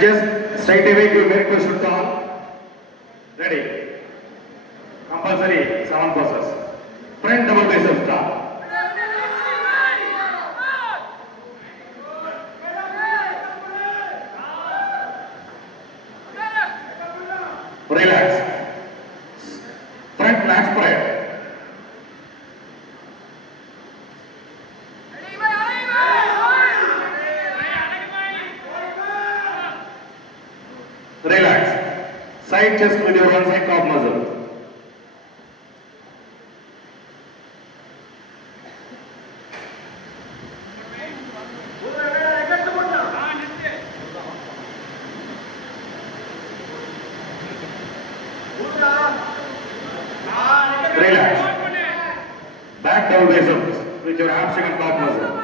Judges, straight away give very question to all. Ready? Compulsory 7 passes. Front double bicep start. Relax. Front lat spread. Relax. Side chest with your one side calf muscle. Relax. Back double biceps with your hamstring and calf muscle.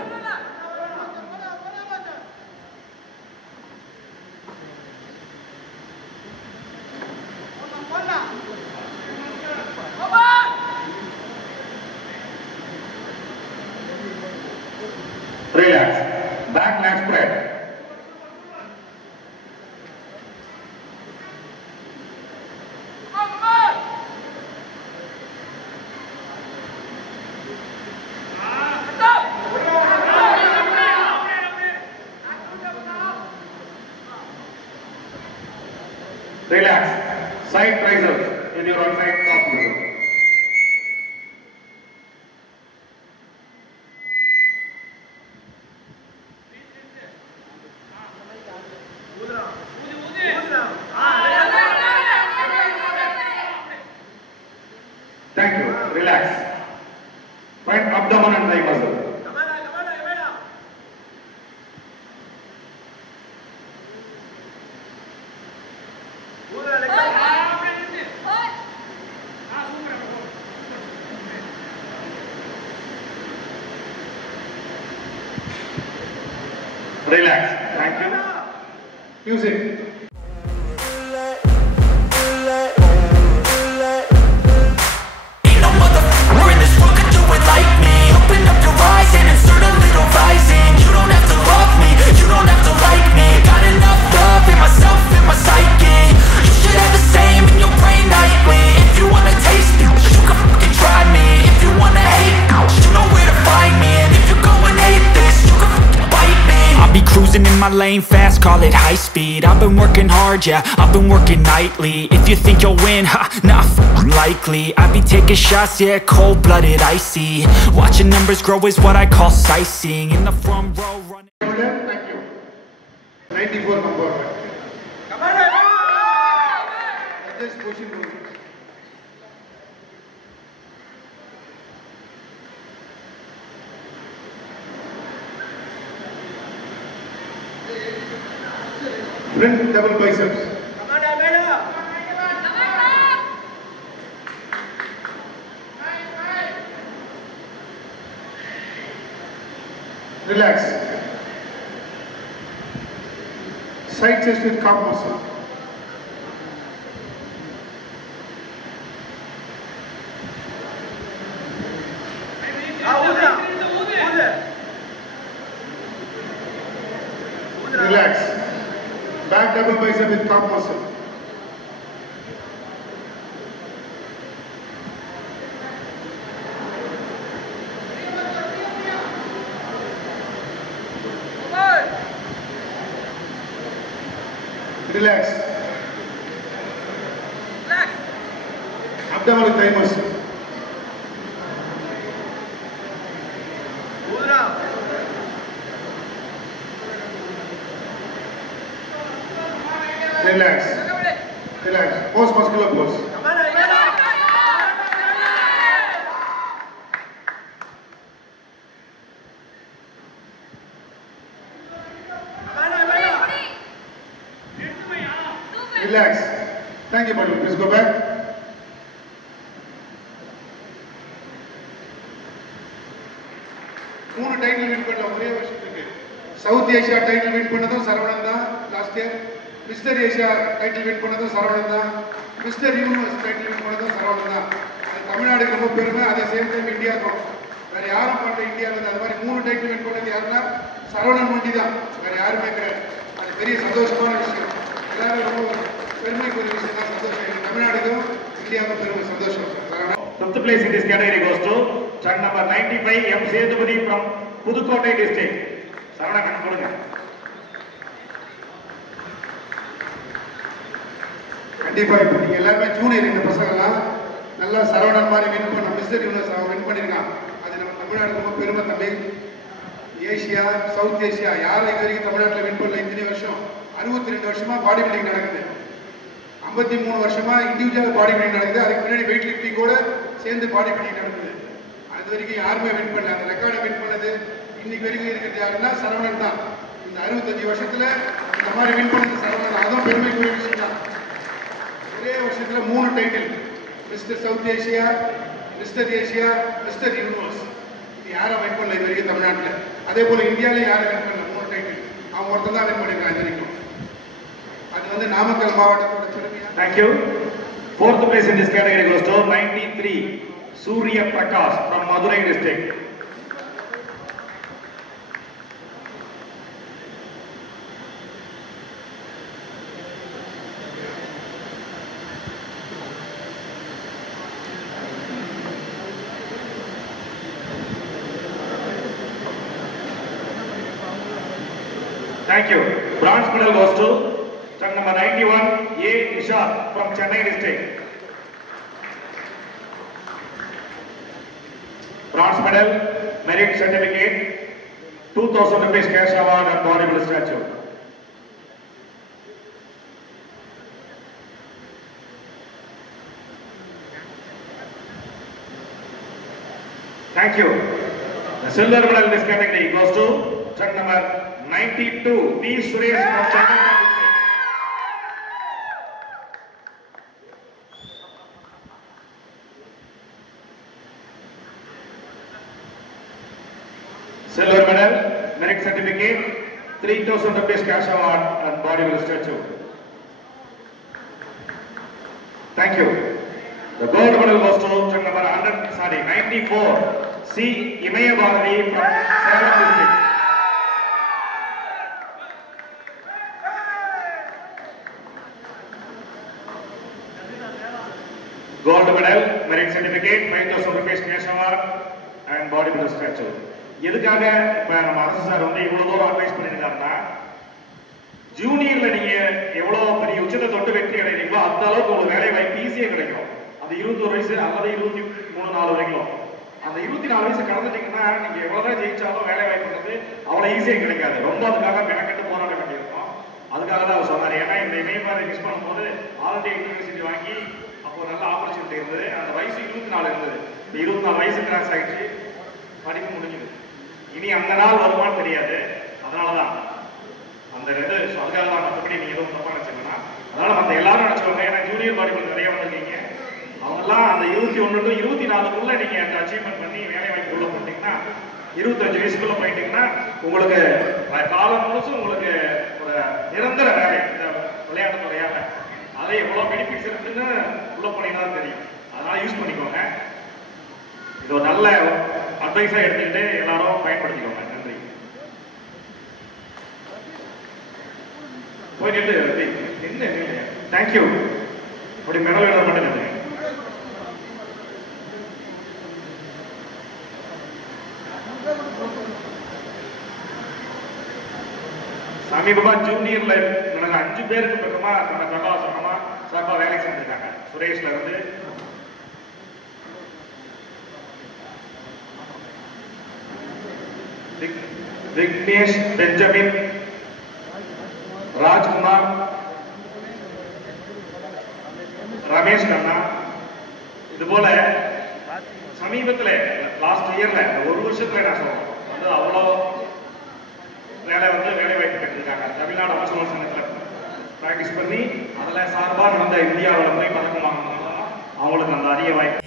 Relax. Back lat spread. Relax. Side triceps in your one side calf muscle. Thank you. Relax. Front abdomen and thigh muscle. Relax. Thank you. Music. Cruising in my lane fast, call it high speed. I've been working hard, yeah, I've been working nightly. If you think you'll win, ha, not likely. I be taking shots, yeah, cold-blooded, icy. Watching numbers grow is what I call sightseeing. In the front row, running. Thank you. 94 number. Come on, just pushing through. Front double biceps. Relax. Side chest with calf muscle. Relax. Back double bicep with calf muscle. Relax. Abdominal thigh muscle. Relax. Relax. Pose muscular pose. Relax. Thank you, Padu. Please go back. Moon title win panna South Asia title win pannadhu Saravanan last year. Mr. Asia title win pannadhu Saravanan. Mr. Universe title win pannadhu Saravanan. Tamil Nadu ரொம்ப பெருமை. At the same time India க்கு வேற யாரும் பண்ணல இந்தியால அந்த மாதிரி 3 title win பண்ணது யாருன்னா சரவணன் மண்டி தான். வேற யாருமே கிடையாது. அது பெரிய சந்தோஷமான விஷயம். பெருமைக்குரிய விஷயம் தான். சந்தோஷம். தமிழ்நாடுக்கும் இந்தியாவுக்கும் பெருமை சந்தோஷம். 5th place in this category goes to truck number 95 M. Sethupathi from Pudukkottai district. Saravana கொடுங்க. கண்டிப்பா இப்போ நீங்க எல்லாருமே ஜூனியர் இந்த பசங்கள்லாம் நல்லா சரவணன் மாதிரி வின் பண்ண மிஸ்டர் யூனிவர்ஸ் அவன் வின் பண்ணியிருக்கான். அது நம்ம தமிழ்நாடு ரொம்ப பெருமை தம்பி. ஏசியா சவுத் ஏசியா யாரும் இது வரைக்கும் தமிழ்நாட்டில் வின் பண்ணல. இத்தனை வருஷம் 62 வருஷமா பாடி பில்டிங் நடக்குது. 53 வருஷமா இண்டிவிஜுவல் பாடி பில்டிங் நடக்குது. அதுக்கு முன்னாடி வெயிட் லிஃப்டிங் கூட சேர்ந்து பாடி பில்டிங் நடக்குது. அது வரைக்கும் யாருமே வின் பண்ணல. அந்த ரெக்கார்டை வின் பண்ணது இன்னைக்கு வரைக்கும் இருக்கிறது யாருன்னா சரவணன் தான். இந்த 65 வருஷத்துல இந்த மாதிரி வின் பண்ணது சரவணன். அதுவும் பெருமைக்குரிய விஷயம் தான். ஒரே வருஷத்துல 3 title, mister south Asia, mister Asia, mister universe. இது யாரும் வின் பண்ணல இது வரைக்கும் தமிழ்நாட்டில். அதே போல இந்தியாவிலே யாரும் வின் பண்ணல 3 டைட்டில். அவங்க ஒருத்தர் தான் வின் பண்ணிருக்காங்க இது வரைக்கும். அது வந்து நாமக்கல் மாவட்டத்தோட பெருமையா. Thank you. 4th place in this category goes to 93 Surya Prakash from Madurai district. Thank you. Bronze medal goes to truck number 91 A. Ishar from Chennai district. Bronze medal, merit certificate, 2000 rupees cash award and honorable statue. Thank you. The silver medal in this category goes to truck number 92 P. Suresh from Chennai district. Silver medal, merit certificate, 3000 rupees cash award and bodybuilder statue. Thank you. The gold medal goes to truck number 94 C. Imaya Bharati from Salem district. Gold medal, merit certificate, 5000 rupees cash award and bodybuilder statue. எதுக்காக இப்ப நம்ம அரசு சார் வந்து இவ்வளவு தூரம் அட்வைஸ் பண்ணிருக்காருன்னா, ஜூனியர்ல நீங்க எவ்வளவு பெரிய உச்சத்தை தொட்டு வெற்றி அடைறீங்களோ அந்த அளவுக்கு உங்களுக்கு வேலை வாய்ப்பு ஈஸியா கிடைக்கும். அந்த 21 வயசு அல்லது 23-4 வரைக்கும். அந்த 24 வயசு கடந்துட்டீங்கன்னா நீங்க எவ்வளவுதான் ஜெயிச்சாலும் வேலை வாய்ப்புன்றது அவ்வளவு ஈஸியா கிடைக்காது. ரொம்ப அதுக்காக மெனக்கெட்டு போராட வேண்டியிருக்கும். அதுக்காக தான் அவர் சொன்னார். ஏன்னா இந்த இமயமலை மிஸ் பண்ணும்போது ஆல் இந்தியா யூனிவர்சிட்டி வாங்கி அப்போ நல்ல ஆப்பர்ச்சுனிட்டி இருந்தது. அந்த வயசு 24 இருந்தது. இந்த 24 வயசு கிராஸ் ஆயிடுச்சு, படிப்பு முடிஞ்சது. இனி அந்த நாள் வருமானு தெரியாது. அதனாலதான் அந்த இது அதுக்காக தான். மற்றபடி நீங்க எதுவும் தப்பா நினைச்சீங்கன்னா அதனால மற்ற எல்லாரும் நினைச்சுக்கோங்க. ஏன்னா ஜூனியர் பாடிபில்டர் நிறைய வந்திருக்கீங்க. அவங்கெல்லாம் அந்த 21 to 24 நீங்க அந்த அச்சீவ்மெண்ட் பண்ணி வேலை வாய்ப்பு உள்ள போட்டீங்கன்னா 25 வயசுக்குள்ள போயிட்டீங்கன்னா உங்களுக்கு காலம் முழுசும் உங்களுக்கு ஒரு நிரந்தர வேலை இந்த விளையாட்டு துறையாக அதை எவ்வளவு பெனிஃபிட்ஸ் இருக்குன்னு உள்ள போனீங்கன்னா தெரியும். அதனால யூஸ் பண்ணிக்கோங்க. இது ஒரு நல்ல அட்வைஸா எடுத்துக்கிட்டு எல்லாரும் பயன்படுத்திக்கோங்க. நன்றி. போயிட்டு என்ன தேங்க்யூ. அப்படி மெடல் எழுத மாட்டேங்க. சமீபமா ஜூனியர்ல எனக்கு 5 பேருக்கு பக்கமா நம்ம பிரகாசமா சார்பா வேலை செஞ்சிருக்காங்க. சுரேஷ்ல இருந்து விக்னேஷ், பெஞ்சமின், ராஜ்குமார், ரமேஷ் கண்ணா, இது போல சமீபத்துல லாஸ்ட் இயர்ல ஒரு வருஷத்துல நான் சொல்றேன் வந்து அவ்வளோ வேலை வாய்ப்பு பெற்றிருக்காங்க. தமிழ்நாடு அரசு சங்கத்தில் பிராக்டிஸ் பண்ணி அதில் சார்பாக நடந்த இந்தியாவில் போய் பதக்கம் வாங்கணும். அவங்களுக்கு அந்த அரிய வாய்ப்பு